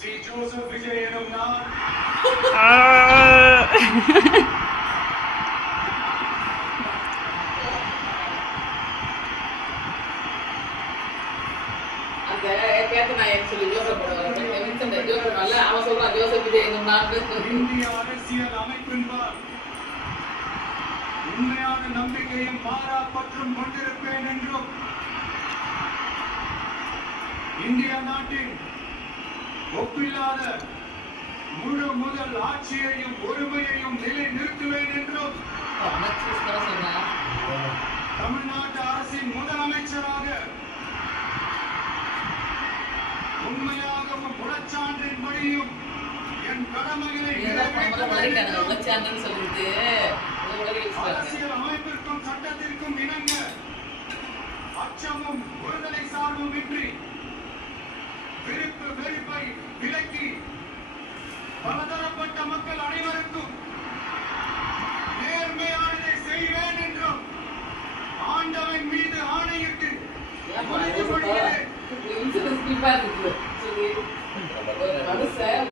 Sri Joseph Vijay எனும் நான் அந்த கேட்ட நான் ஆக்சுவலி ஜோசப் வின்சென்ட் ஜோசப் நல்ல அவன் சொல்றான் ஜோசப் விஜய் எனும் நான் இந்திய அரசியல் அமைப்பின்பால் உண்மையான நம்பிக்கையும் மாறா பற்றும் கொண்டிருப்பேன் என்றும் இந்திய நாட்டின் ஒப்பில்லாத முழு முதல் ஆட்சியையும் ஒருமையையும் நிலை நிறுத்துவேன் என்றும் தமிழ்நாட்டு அரசின் முதலமைச்சராக உண்மையாகவும் புறச்சான்றின்படியும் என் கடமைகளை அரசியல் அமைப்பிற்கும் சட்டத்திற்கும் இணங்க அச்சமும் ஒருதலை சார்பும் இன்றி விருப்பு வெறுப்பை விலக்கி பலதரப்பட்ட மக்கள் அனைவருக்கும் நேர்மையானதை செய்வேன் என்றும் ஆண்டவன் மீது ஆணையிட்டு உறுதிமொழிகிறேன்.